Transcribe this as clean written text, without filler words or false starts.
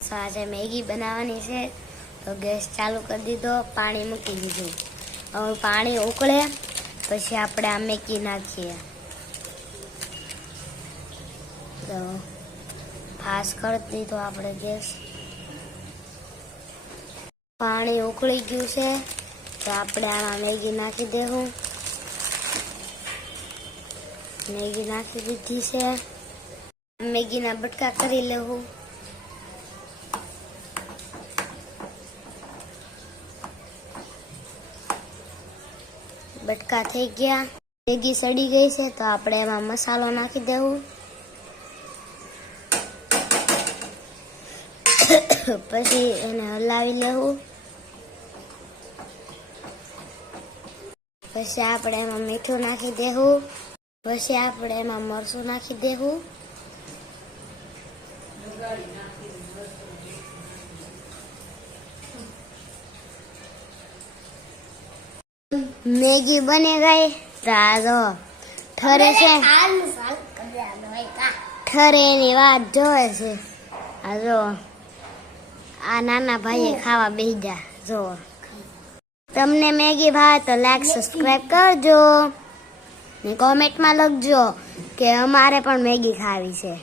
તો આજે મેગી બનાવવાની છે તો ગેસ ચાલુ કરી દીધો, પાણી મૂકી દીધું. હવે પાણી ઉકળે પછી આપણે આ મેગી નાખીએ. તો ફાસ્ટ કરી દીધો આપણે ગેસ. પાણી ઉકળી ગયું છે તો આપણે આમાં મેગી નાખી દેવું. મેગી નાખી દીધી છે. મેગીના બટકા કરી લેવું. બટકા થઈ ગયા. મેગી સડી ગઈ છે તો આપણે એમાં મસાલો નાખી દેવું. પછી એને હલાવી લેવું. પછી આપણે એમાં મીઠું નાખી દેવું. પછી આપણે એમાં મરચું નાખી દેવું. મેગી બની ગઈ. તો આ જો ઠરે છે, ઠરે એની વાત જોવે છે. આ જો આ નાના ભાઈએ ખાવા બેસી ગયા. જો તમને મેગી ભાવે તો લાઈક સબસ્ક્રાઈબ કરજો ને કોમેન્ટમાં લખજો કે અમારે પણ મેગી ખાવી છે.